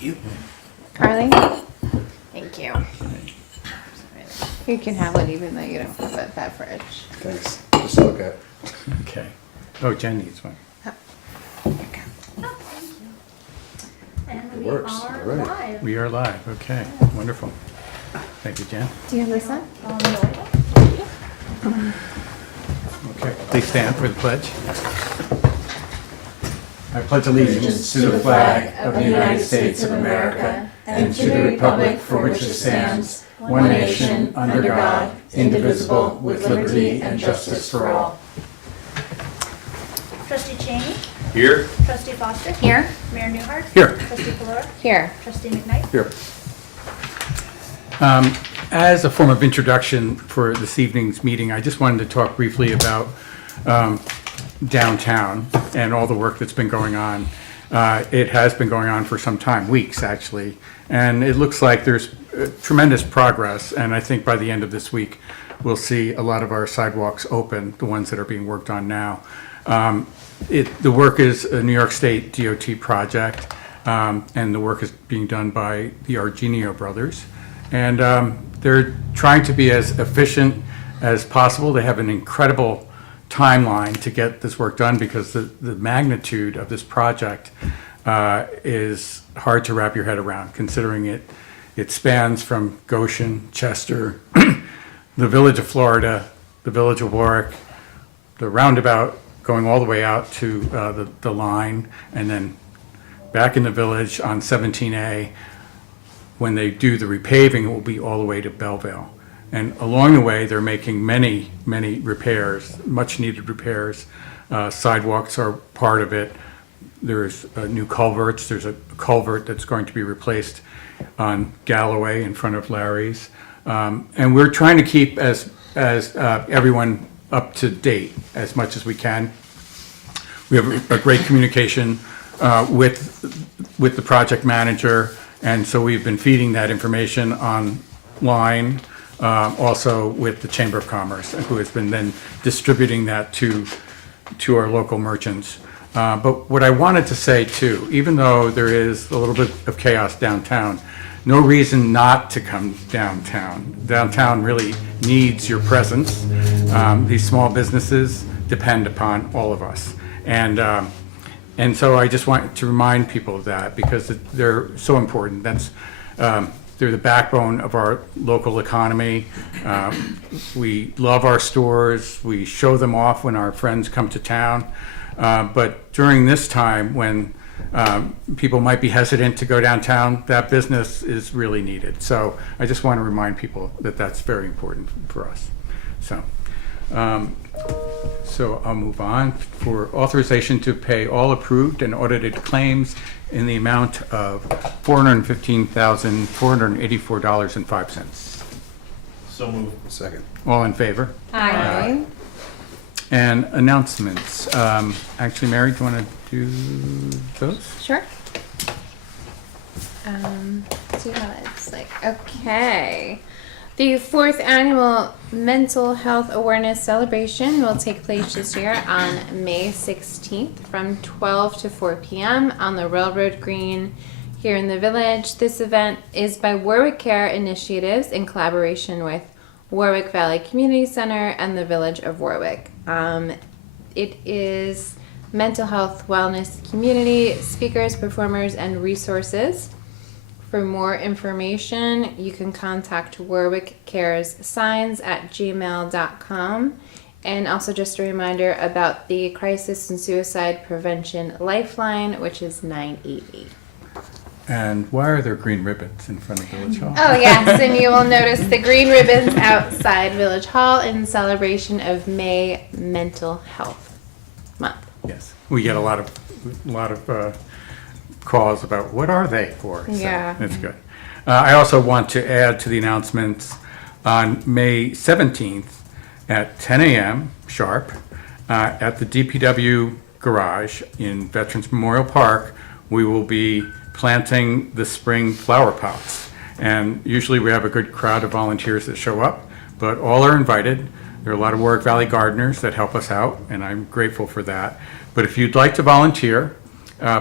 Thank you. Carly? Thank you. You can have one even though you don't have a beverage. Thanks. Just to look at. Okay. Oh, Jen needs one. And It we works. are All right. live. We are live. Okay. Wonderful. Thank you, Jen. Do you have this one? Okay. Please stand for the pledge. I pledge allegiance to the flag of the United States of America and to the republic for which it stands, one nation, under God, indivisible, with liberty and justice for all. Trustee Cheney, Here. Trustee Foster. Here. Mayor Newhart. Here. Trustee Pelora. Here. Trustee McKnight. Here. As a form of introduction for this evening's meeting, I just wanted to talk briefly about downtown and all the work that's been going on. It has been going on for some time, weeks actually, and it looks like there's tremendous progress, and I think by the end of this week, we'll see a lot of our sidewalks open, the ones that are being worked on now. The work is a New York State DOT project, and the work is being done by the Argenio brothers. And they're trying to be as efficient as possible. They have an incredible timeline to get this work done because the magnitude of this project is hard to wrap your head around, considering it spans from Goshen, Chester, the village of Florida, the village of Warwick, the roundabout going all the way out to the line, and then back in the village on 17A. When they do the repaving, it will be all the way to Belleville. And along the way, they're making many, many repairs, much needed repairs. Sidewalks are part of it. There's new culverts. There's a culvert that's going to be replaced on Galloway in front of Larry's. And we're trying to keep as everyone up to date as much as we can. We have a great communication with the project manager, and so we've been feeding that information online, also with the Chamber of Commerce, who has been then distributing that to our local merchants. But what I wanted to say too, even though there is a little bit of chaos downtown, no reason not to come downtown. Downtown really needs your presence. These small businesses depend upon all of us. And so I just want to remind people of that because they're so important. They're the backbone of our local economy. We love our stores. We show them off when our friends come to town. But during this time when people might be hesitant to go downtown, that business is really needed. So I just want to remind people that that's very important for us. So I'll move on for authorization to pay all approved and audited claims in the amount of $415,484.05. So moved. Second. All in favor? Aye. And announcements. Actually, Mary, do you want to do those? Sure. See how it's like. Okay. The 4th annual Mental Health Awareness Celebration will take place this year on May 16th from 12 to 4 p.m. on the Railroad Green here in the village. This event is by Warwick Care Initiatives in collaboration with Warwick Valley Community Center and the Village of Warwick. It is mental health, wellness, community, speakers, performers, and resources. For more information, you can contact Warwick Cares Signs at gmail.com. And also just a reminder about the Crisis and Suicide Prevention Lifeline, which is 988. And why are there green ribbons in front of Village Hall? Oh, yes, and you will notice the green ribbons outside Village Hall in celebration of May Mental Health Month. Yes, we get a lot of calls about what are they for. So Yeah. that's good. I also want to add to the announcements on May 17th at 10 a.m. sharp at the DPW garage in Veterans Memorial Park. We will be planting the spring flower pots, and usually we have a good crowd of volunteers that show up, but all are invited. There are a lot of Warwick Valley gardeners that help us out, and I'm grateful for that. But if you'd like to volunteer,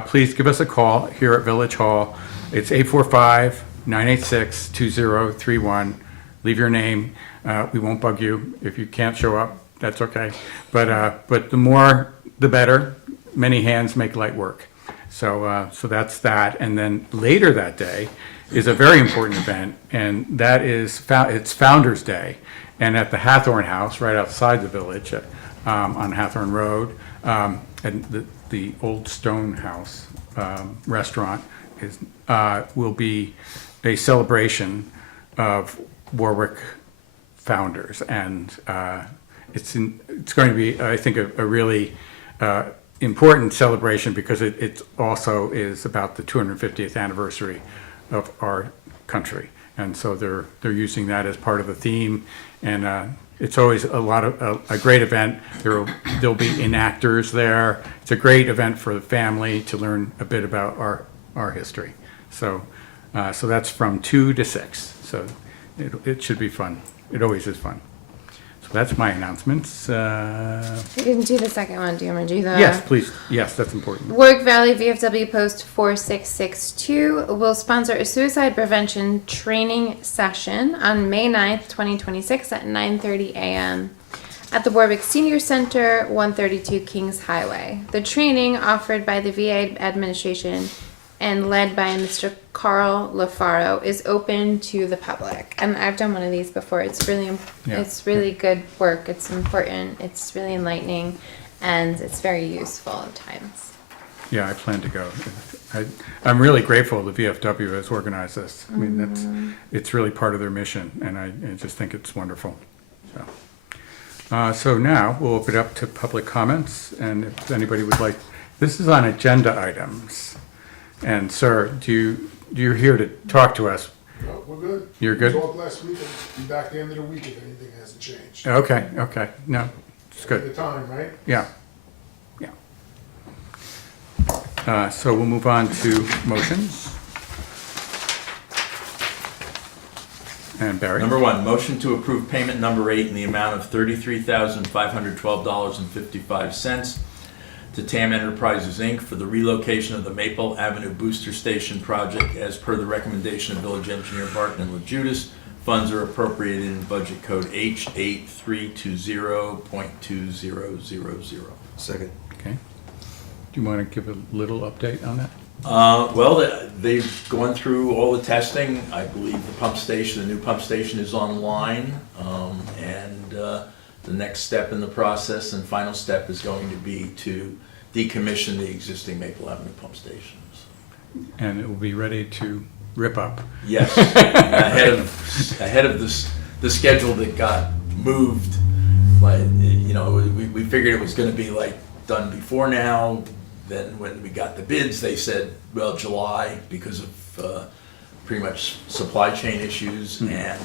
please give us a call here at Village Hall. It's 845-986-2031. Leave your name. We won't bug you. If you can't show up, that's okay. But the more, the better. Many hands make light work. So that's that. And then later that day is a very important event, and that is it's Founders Day. And at the Hathorn House, right outside the village, on Hathorn Road, and the Old Stone House restaurant will be a celebration of Warwick founders, and it's going to be, I think, a really important celebration because it also is about the 250th anniversary of our country, and so they're using that as part of the theme, and it's always a great event. There'll be enactors there. It's a great event for the family to learn a bit about our history. So that's from 2 to 6. So it should be fun. It always is fun. So that's my announcements. We didn't do the second one. Do you want to do the? Yes, please. Yes, that's important. Warwick Valley VFW Post 4662 will sponsor a suicide prevention training session on May 9th, 2026 at 9:30 a.m. at the Warwick Senior Center, 132 Kings Highway. The training, offered by the VA administration and led by Mr. Carl LaFaro, is open to the public. And I've done one of these before. It's really good work. It's important. It's really enlightening, and it's very useful at times. Yeah, I plan to go. I'm really grateful the VFW has organized this. I mean, it's really part of their mission, and I just think it's wonderful. So now we'll open it up to public comments, and if anybody would like, this is on agenda items. And sir, you're here to talk to us. No, we're good. You're good? We talked last week, and be back at the end of the week if anything hasn't changed. Okay, no, it's At the good. time, right? Yeah. So we'll move on to motions. And Barry? Number 1, motion to approve payment number 8 in the amount of $33,512.55 to TAM Enterprises, Inc. for the relocation of the Maple Avenue Booster Station project as per the recommendation of Village Engineer Barton and LaJudas. Funds are appropriated in budget code H8320.2000. Second. Okay. Do you want to give a little update on that? Well, they've gone through all the testing. I believe the new pump station is online, and the next step in the process and final step is going to be to decommission the existing Maple Avenue pump stations. And it will be ready to rip up. Yes, ahead of the schedule that got moved. Like, we figured it was going to be done before now. Then when we got the bids, they said, well, July, because of pretty much supply chain issues, and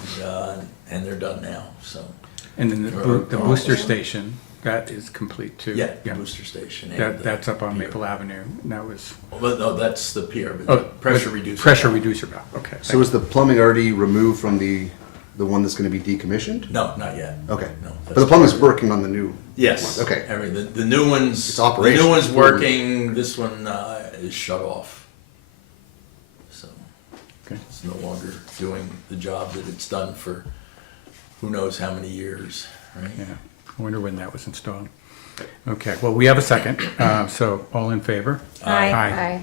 they're done now. So. And then the booster station, that is complete too. Yeah, the booster station. That's up on Maple Avenue. And that was. Well, no, that's the PR, but pressure reducer. Pressure reducer valve. Okay. So is the plumbing already removed from the one that's going to be decommissioned? No, not yet. Okay. No. But the plumbing's working on the new. Yes. one. Okay. The new one's. It's operational. The new one's working. This one is shut off. So. Okay. It's no longer doing the job that it's done for who knows how many years, right? Yeah. I wonder when that was installed. Okay. Well, we have a second. So all in favor? Aye.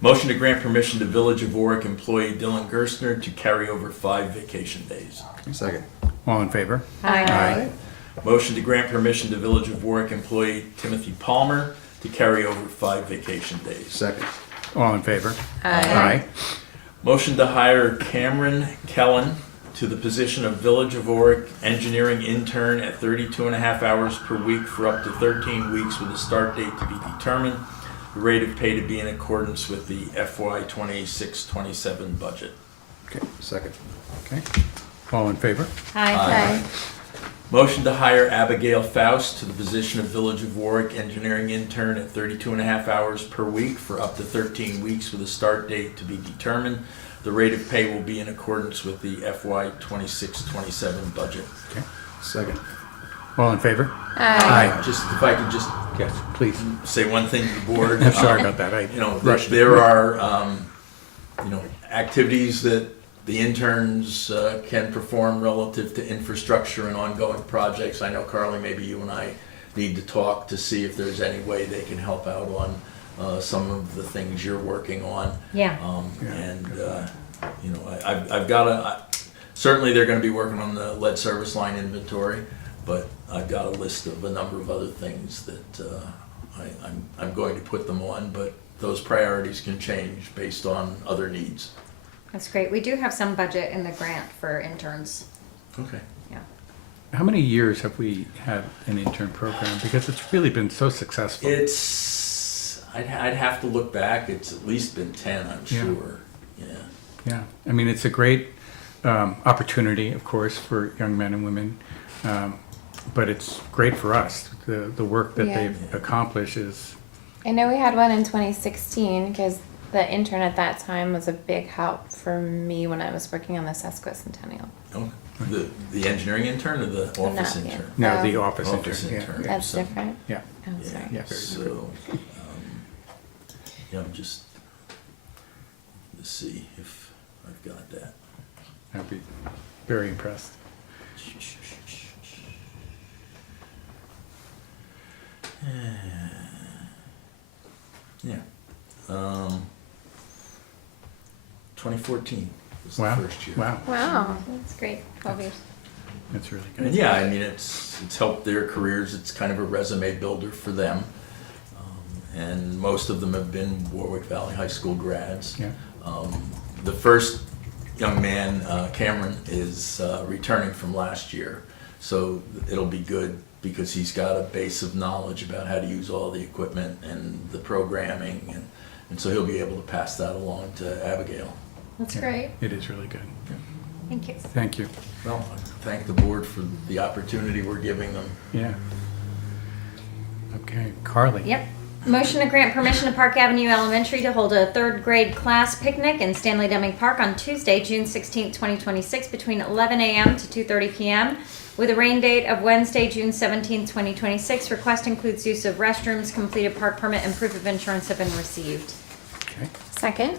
Motion to grant permission to Village of Warwick employee Dylan Gerstner to carry over 5 vacation days. Second. All in favor? Aye. Motion to grant permission to Village of Warwick employee Timothy Palmer to carry over 5 vacation days. Second. All in favor? Aye. Motion to hire Cameron Kellen to the position of Village of Warwick engineering intern at 32.5 hours per week for up to 13 weeks with a start date to be determined. The rate of pay to be in accordance with the FY 26-27 budget. Okay. Second. Okay. All in favor? Aye. Motion to hire Abigail Faust to the position of Village of Warwick engineering intern at 32.5 hours per week for up to 13 weeks with a start date to be determined. The rate of pay will be in accordance with the FY 26-27 budget. Okay. Second. All in favor? Aye. Just, if I could just Yes, please. say one thing to the board. I'm sorry about that. I You know, rushed. there are, you know, activities that the interns can perform relative to infrastructure and ongoing projects. I know, Carly, maybe you and I need to talk to see if there's any way they can help out on some of the things you're working on. Yeah. And, you know, I've got certainly they're gonna be working on the lead service line inventory, but I've got a list of a number of other things that I'm going to put them on, but those priorities can change based on other needs. That's great. We do have some budget in the grant for interns. Okay. Yeah. How many years have we had an intern program? Because it's really been so successful. I'd have to look back. It's at least been 10, I'm Yeah. sure. Yeah. Yeah, I mean, it's a great opportunity, of course, for young men and women, but it's great for us. The work that Yeah. they've accomplished is, I know we had one in 2016 because the intern at that time was a big help for me when I was working on the sesquicentennial. Oh, the engineering intern or the office Not, yeah. intern? no, Oh. the office Office intern. intern. Yeah, That's So- different. yeah, Oh, Yeah. sorry. yeah, very So, different. yeah, I'm just, let's see if I've got that. I'd be very impressed. Yeah. 2014 was the Wow, first year. wow, Wow, that's great. 12 years. that's really And good. yeah, I mean, it's helped their careers. It's kind of a resume builder for them. And most of them have been Warwick Valley High School grads. Yeah, The first young man, Cameron, is returning from last year. So it'll be good because he's got a base of knowledge about how to use all the equipment and the programming. And so he'll be able to pass that along to Abigail. That's yeah, great. it is really good. Thank you. Thank you. Well, I thank the board for the opportunity we're giving them. Yeah. Okay, Carly. Yep. Motion to grant permission to Park Avenue Elementary to hold a third grade class picnic in Stanley Deming Park on Tuesday, June 16th, 2026 between 11 a.m. to 2:30 p.m. with a rain date of Wednesday, June 17th, 2026. Request includes use of restrooms, completed park permit, and proof of insurance have been received. Okay, Second.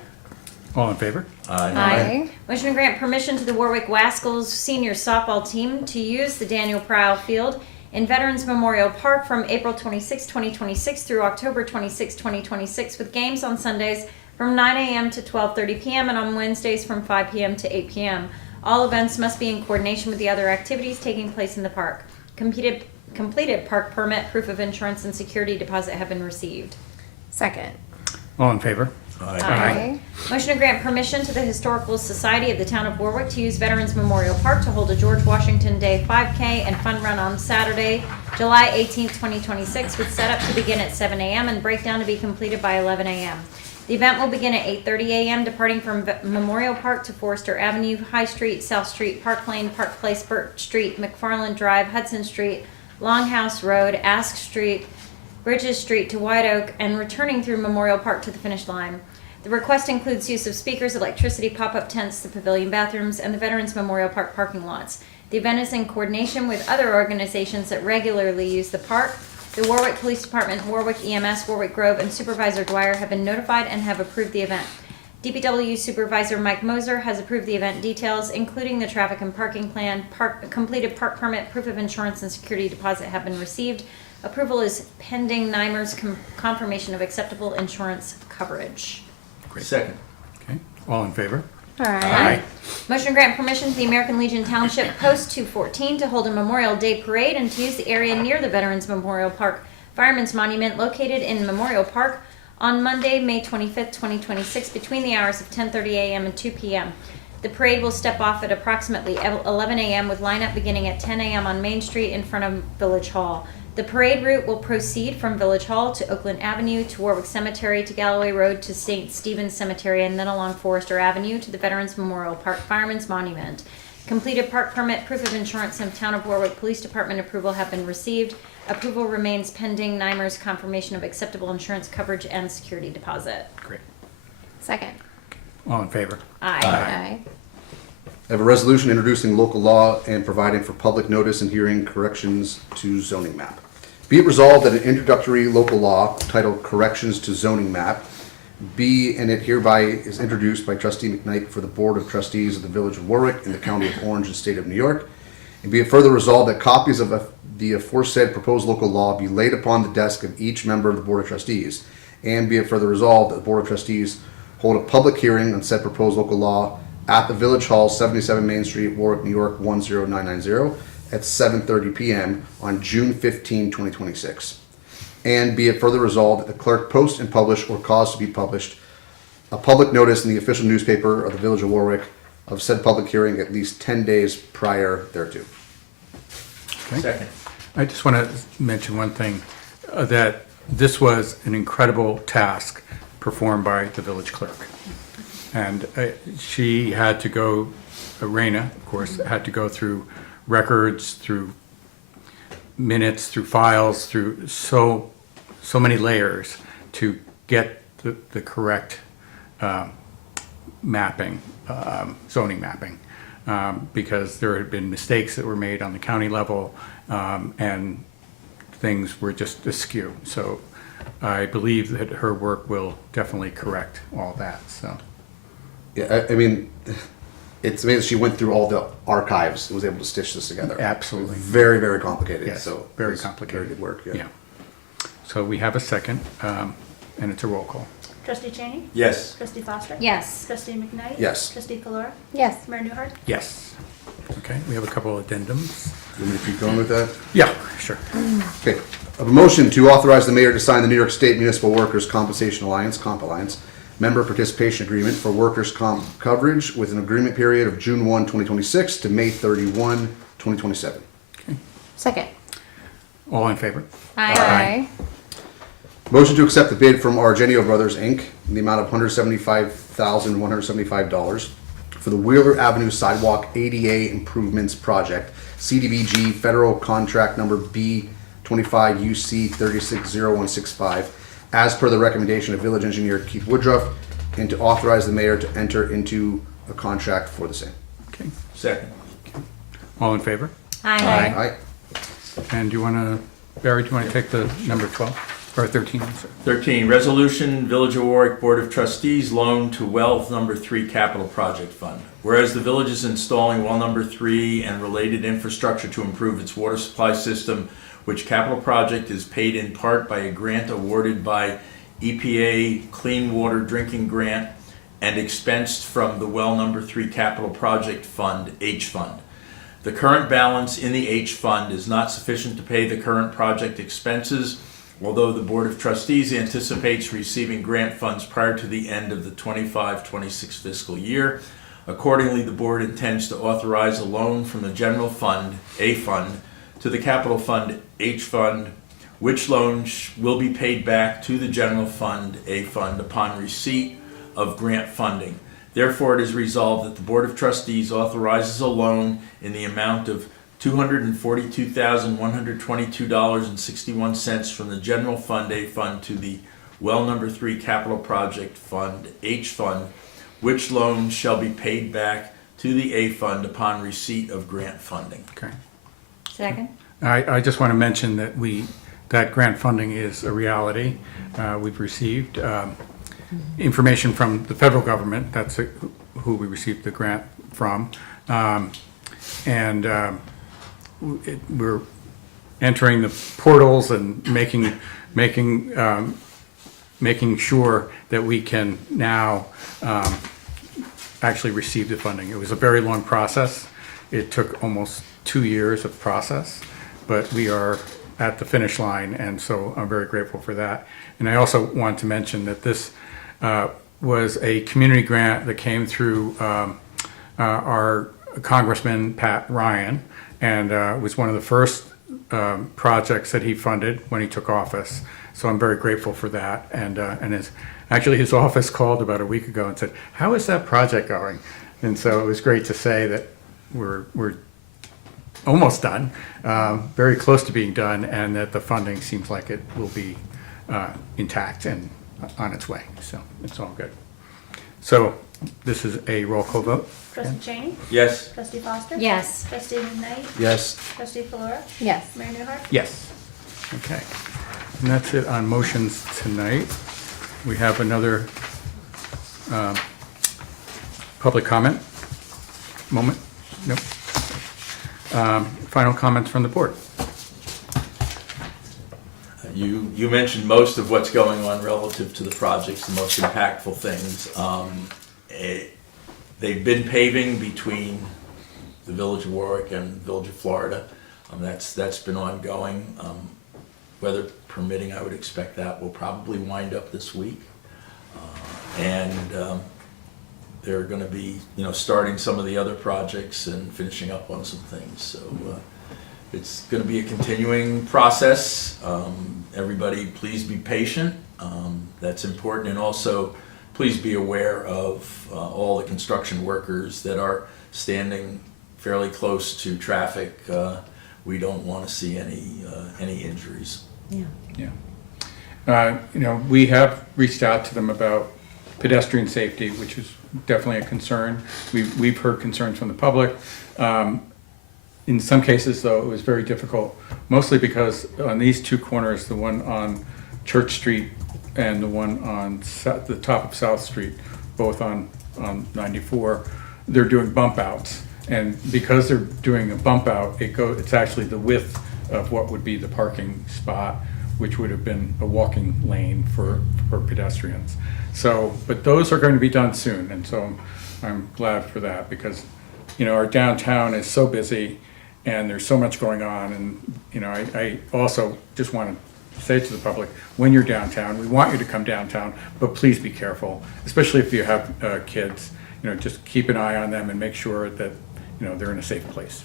all in favor? Aye. Motion to grant permission to the Warwick Wascals senior softball team to use the Daniel Prowl Field in Veterans Memorial Park from April 26, 2026 through October 26, 2026 with games on Sundays from 9 a.m. to 12:30 p.m. and on Wednesdays from 5 p.m. to 8 p.m. All events must be in coordination with the other activities taking place in the park. Completed park permit, proof of insurance, and security deposit have been received. Second. All in favor? Aye. Motion to grant permission to the Historical Society of the Town of Warwick to use Veterans Memorial Park to hold a George Washington Day 5K and fun run on Saturday, July 18th, 2026, with setup to begin at 7 a.m. and breakdown to be completed by 11 a.m. The event will begin at 8:30 a.m., departing from Memorial Park to Forester Avenue, High Street, South Street, Park Lane, Park Place, Burt Street, McFarland Drive, Hudson Street, Longhouse Road, Ask Street, Bridges Street to White Oak, and returning through Memorial Park to the finish line. The request includes use of speakers, electricity, pop-up tents, the pavilion bathrooms, and the Veterans Memorial Park parking lots. The event is in coordination with other organizations that regularly use the park. The Warwick Police Department, Warwick EMS, Warwick Grove, and Supervisor Dwyer have been notified and have approved the event. DPW Supervisor Mike Moser has approved the event details, including the traffic and parking plan. Completed park permit, proof of insurance, and security deposit have been received. Approval is pending NYMER's confirmation of acceptable insurance coverage. Second. Okay, all in favor? Aye. Motion to grant permission to the American Legion Township Post 214 to hold a Memorial Day parade and to use the area near the Veterans Memorial Park Fireman's Monument located in Memorial Park on Monday, May 25th, 2026 between the hours of 10:30 a.m. and 2 p.m. The parade will step off at approximately 11 a.m. with lineup beginning at 10 a.m. on Main Street in front of Village Hall. The parade route will proceed from Village Hall to Oakland Avenue to Warwick Cemetery to Galloway Road to St. Stephen's Cemetery and then along Forester Avenue to the Veterans Memorial Park Fireman's Monument. Completed park permit, proof of insurance, and Town of Warwick Police Department approval have been received. Approval remains pending NYMER's confirmation of acceptable insurance coverage and security deposit. Great. Second. All in favor? Aye. Aye. I have a resolution introducing local law and providing for public notice and hearing corrections to zoning map. Be it resolved that an introductory local law titled Corrections to Zoning Map be and it hereby is introduced by Trustee McKnight for the Board of Trustees of the Village of Warwick in the County of Orange and State of New York. And be it further resolved that copies of the aforesaid proposed local law be laid upon the desk of each member of the Board of Trustees. And be it further resolved that the Board of Trustees hold a public hearing on said proposed local law at the Village Hall, 77 Main Street, Warwick, New York, 10990 at 7:30 p.m. on June 15, 2026. And be it further resolved that the clerk post and publish or cause to be published a public notice in the official newspaper of the Village of Warwick of said public hearing at least 10 days prior thereto. Okay. Second. I just want to mention one thing, that this was an incredible task performed by the village clerk. And she had to go, Raina, of course, had to go through records, through minutes, through files, through so many layers to get the correct mapping, zoning mapping, because there had been mistakes that were made on the county level, and things were just askew. So I believe that her work will definitely correct all that, so. Yeah, I mean, it's amazing she went through all the archives and was able to stitch this together. Absolutely. Very, very complicated. Yes, So very it's complicated. Very good work. Yeah. Yeah. So we have a second, and it's a roll call. Trustee Cheney? Yes. Trustee Foster? Yes. Trustee McKnight? Yes. Trustee Calora? Yes. Mayor Newhart? Yes. Okay, we have a couple of addendums. You want me to keep going with that? Yeah, sure. Okay. I have a motion to authorize the mayor to sign the New York State Municipal Workers' Compensation Alliance, Comp Alliance, member participation agreement for workers' comp coverage with an agreement period of June 1, 2026 to May 31, 2027. Okay. Second. All in favor? Aye. Motion to accept the bid from Argenio Brothers, Inc. in the amount of $175,175 for the Wheeler Avenue Sidewalk ADA Improvements Project, CDBG Federal Contract Number B25UC 360165, as per the recommendation of Village Engineer Keith Woodruff, and to authorize the mayor to enter into a contract for the same. Okay. Second. All in favor? Aye. Aye. And do you want to, Barry, do you want to take the number 12, or 13? I'm sorry. 13, resolution, Village of Warwick Board of Trustees loan to well number 3 capital project fund. Whereas the village is installing well number 3 and related infrastructure to improve its water supply system, which capital project is paid in part by a grant awarded by EPA Clean Water Drinking Grant and expensed from the well number 3 capital project fund, H Fund. The current balance in the H Fund is not sufficient to pay the current project expenses, although the Board of Trustees anticipates receiving grant funds prior to the end of the 25-26 fiscal year. Accordingly, the board intends to authorize a loan from the general fund, A Fund, to the capital fund, H Fund, which loan will be paid back to the general fund, A Fund, upon receipt of grant funding. Therefore, it is resolved that the Board of Trustees authorizes a loan in the amount of $242,122.61 from the general fund, A Fund, to the well number 3 capital project fund, H Fund, which loan shall be paid back to the A Fund upon receipt of grant funding. Okay. Second? I just want to mention that that grant funding is a reality. We've received information from the federal government, that's who we received the grant from. We're entering the portals and making sure that we can now actually receive the funding. It was a very long process. It took almost 2 years of process, but we are at the finish line, and so I'm very grateful for that. And I also want to mention that this was a community grant that came through our Congressman Pat Ryan, and was one of the first projects that he funded when he took office. So I'm very grateful for that. And his office called about a week ago and said, "How is that project going?" And so it was great to say that we're almost done, very close to being done, and that the funding seems like it will be intact and on its way. So it's all good. So This is a roll call vote. Trustee Cheney? Yes. Trustee Foster? Yes. Trustee Knight? Yes. Trustee Flora? Yes. Mayor Newhart? Yes. Okay. And that's it on motions tonight. We have another public comment moment. Nope. Final comments from the board. You mentioned most of what's going on relative to the projects, the most impactful things. They've been paving between the Village of Warwick and Village of Florida. That's been ongoing. Weather permitting, I would expect that will probably wind up this week. They're going to be, starting some of the other projects and finishing up on some things. So it's going to be a continuing process. Everybody, please be patient. That's important. And also, please be aware of all the construction workers that are standing fairly close to traffic. We don't want to see any injuries. Yeah. We have reached out to them about pedestrian safety, which is definitely a concern. We've heard concerns from the public. In some cases, though, it was very difficult, mostly because on these two corners, the one on Church Street and the one on the top of South Street, both on 94, they're doing bump outs. And because they're doing a bump out, it's actually the width of what would be the parking spot, which would have been a walking lane for pedestrians. So, but those are going to be done soon, and so I'm glad for that, because our downtown is so busy and there's so much going on. And I also just want to say to the public, when you're downtown, we want you to come downtown, but please be careful, especially if you have kids. Just keep an eye on them and make sure that they're in a safe place.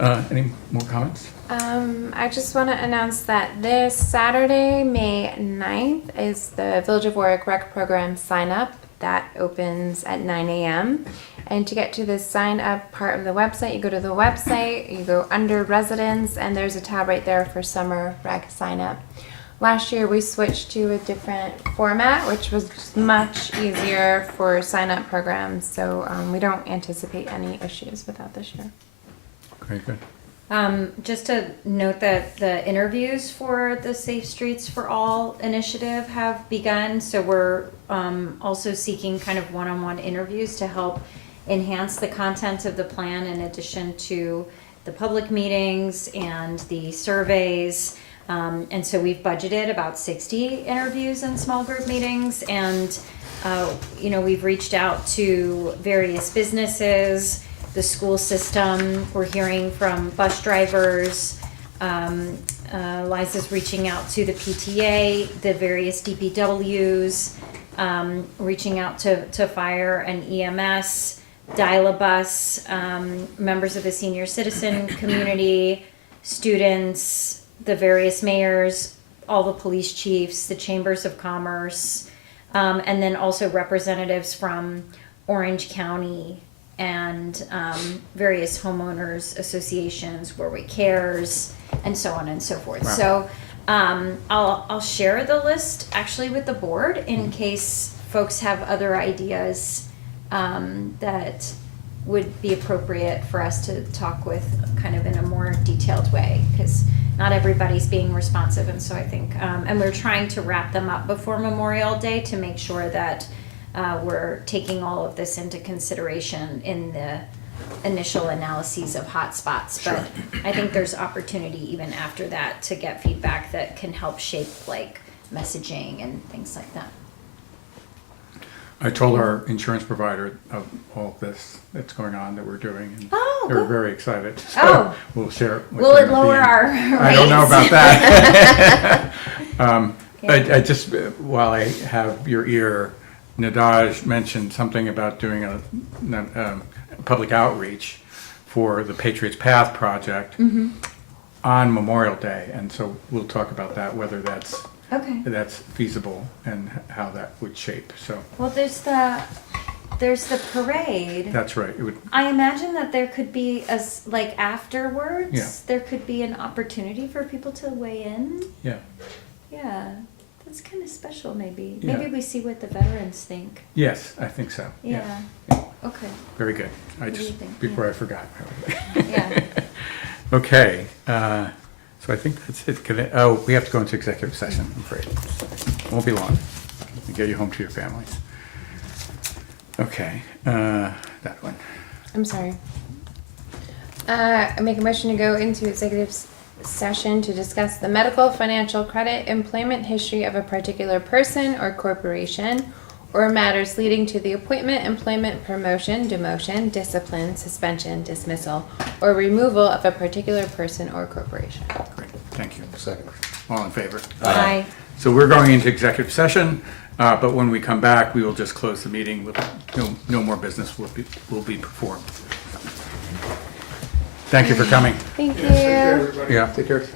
Any more comments? I just want to announce that this Saturday, May 9th, is the Village of Warwick Rec Program sign up. That opens at 9 a.m. And to get to the sign up part of the website, you go to the website, you go under residents, and there's a tab right there for summer rec sign up. Last year we switched to a different format, which was just much easier for sign up programs. So we don't anticipate any issues with that this year. Okay, good. Just to note that the interviews for the Safe Streets for All initiative have begun. So we're also seeking kind of one-on-one interviews to help enhance the content of the plan, in addition to the public meetings and the surveys. And so we've budgeted about 60 interviews and small group meetings. And, we've reached out to various businesses, the school system. We're hearing from bus drivers. Liza's reaching out to the PTA, the various DPWs, reaching out to fire and EMS, Dial-A-Bus, members of the senior citizen community, students, the various mayors, all the police chiefs, the chambers of commerce, and then also representatives from Orange County and various homeowners associations, Warwick Cares, and so on and so forth. Wow. So I'll share the list actually with the board in case folks have other ideas that would be appropriate for us to talk with kind of in a more detailed way, because not everybody's being responsive. And so I think, and we're trying to wrap them up before Memorial Day to make sure that we're taking all of this into consideration in the initial analyses of hotspots. Sure. But I think there's opportunity even after that to get feedback that can help shape like messaging and things like that. I told our insurance provider of all of this that's going on that we're doing, and Oh, they were good. very excited. So Oh. we'll share it with Will them it at the lower end. our rates? I don't know about that. Yeah. I just, while I have your ear, Nadaj mentioned something about doing a public outreach for the Patriots Path project on Memorial Day, and so we'll talk about that, whether that's feasible and how that would shape. So Well, there's the parade. that's right. It would. I imagine that there could be like afterwards. Yeah. There could be an opportunity for people to weigh in. Yeah. Yeah, That's kind of special, maybe. Yeah. Maybe we see what the veterans think. Yes, I think so. Yeah. Okay. Very good. I do you just, think? before I forgot. Yeah. Okay, so I think that's it. Oh, we have to go into executive session, I'm afraid. Won't be long. We'll get you home to your families. Okay, that one. I'm sorry. I make a motion to go into executive session to discuss the medical, financial, credit, employment history of a particular person or corporation, or matters leading to the appointment, employment, promotion, demotion, discipline, suspension, dismissal, or removal of a particular person or corporation. Great, thank you. Second. All in favor? Aye. So we're going into executive session, but when we come back, we will just close the meeting. No more business will be performed. Thank you for coming. Thank you. Take care, everybody. Yeah. Take care.